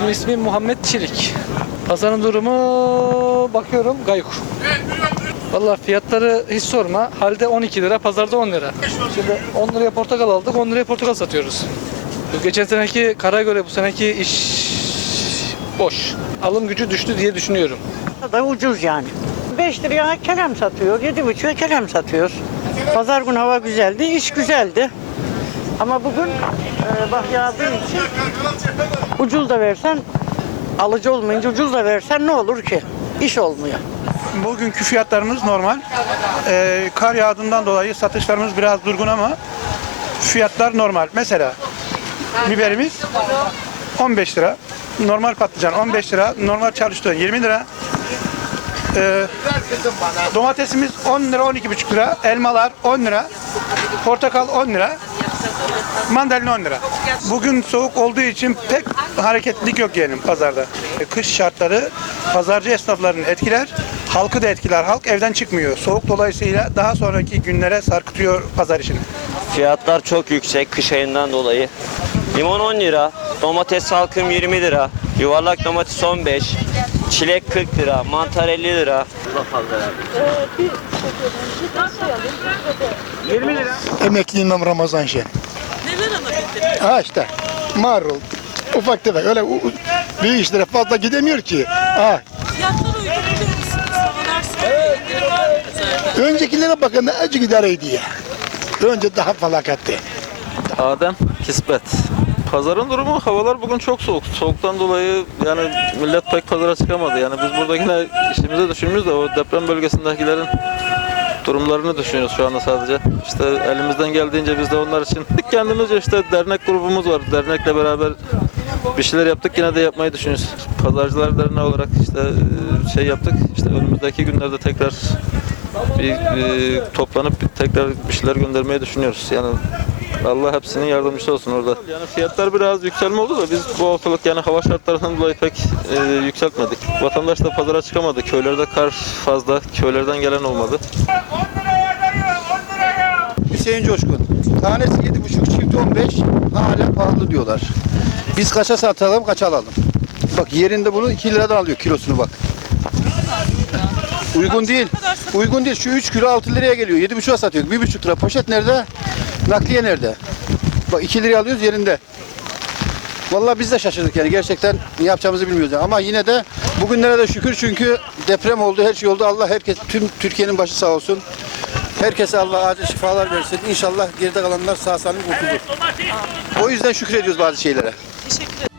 İsmim Muhammed Çelik. Pazarın durumu bakıyorum gayuk. Valla fiyatları hiç sorma. Halde 12 lira, pazarda 10 lira. Şimdi 10 liraya portakal aldık, 10 liraya portakal satıyoruz. Geçen seneki kara göre bu seneki iş boş. Alım gücü düştü diye düşünüyorum. da ucuz yani. 5 liraya kelem satıyor, 7,5'a kelem satıyor. Pazar günü hava güzeldi, iş güzeldi. Ama bugün e, bak yağdığı ucuz da versen, alıcı olmayınca ucuz da versen ne olur ki? İş olmuyor. Bugünkü fiyatlarımız normal. Ee, kar yağdığından dolayı satışlarımız biraz durgun ama fiyatlar normal. Mesela biberimiz 15 lira. Normal patlıcan 15 lira. Normal çalıştığın 20 lira. Ee, domatesimiz 10 lira 12,5 lira. Elmalar 10 lira. Portakal 10 lira. Mandalina 10 lira. Bugün soğuk olduğu için pek hareketlilik yok yani pazarda. Kış şartları pazarcı esnaflarını etkiler, halkı da etkiler. Halk evden çıkmıyor. Soğuk dolayısıyla daha sonraki günlere sarkıtıyor pazar işini. Fiyatlar çok yüksek kış ayından dolayı. Limon 10 lira, domates salkım 20 lira, yuvarlak domates 15, çilek 40 lira, mantar 50 lira. Emekliyim ben Ramazan Şen. Ha işte marul. Ufak tefek öyle u- u- büyük işlere fazla gidemiyor ki. Ha. Fiyatlar uygun buluyor musunuz? Havalar soğuk, indirim var mı pazarda? Öncekilere bakın da azıcık idareydi ya. Önce daha falakattı. Adem Kisbet. Pazarın durumu havalar bugün çok soğuk. Soğuktan dolayı yani millet pek pazara çıkamadı. Yani biz burada yine işimize düşünmüyoruz da o deprem bölgesindekilerin durumlarını düşünüyoruz şu anda sadece. İşte elimizden geldiğince biz de onlar için kendimizce işte dernek grubumuz var. Dernekle beraber bir şeyler yaptık yine de yapmayı düşünüyoruz. Pazarcılar Derneği olarak işte e, şey yaptık. İşte önümüzdeki günlerde tekrar bir e, toplanıp bir- tekrar bir şeyler göndermeyi düşünüyoruz. Yani Allah hepsinin yardımcısı olsun orada. Yani fiyatlar biraz yükselme oldu da biz bu haftalık yani hava şartlarından dolayı pek e, yükseltmedik. Vatandaş da pazara çıkamadı. Köylerde kar fazla. Köylerden gelen olmadı. Hüseyin Coşkun. Tanesi 7,5, çifti 15. Hala pahalı diyorlar. Biz kaça satalım, kaça alalım? Bak yerinde bunu 2 liradan alıyor kilosunu bak. Uygun değil. Uygun değil. Şu 3 kilo 6 liraya geliyor. 7,5'a satıyor. 1,5 lira. Poşet nerede? Nakliye nerede? Bak 2 liraya alıyoruz yerinde. Vallahi biz de şaşırdık yani gerçekten ne yapacağımızı bilmiyoruz. Yani. Ama yine de bugünlere de şükür çünkü deprem oldu, her şey oldu. Allah herkes tüm Türkiye'nin başı sağ olsun. Herkese Allah acil şifalar versin. İnşallah geride kalanlar sağ salim kurtulur. O yüzden şükrediyoruz bazı şeylere. Teşekkür ederim.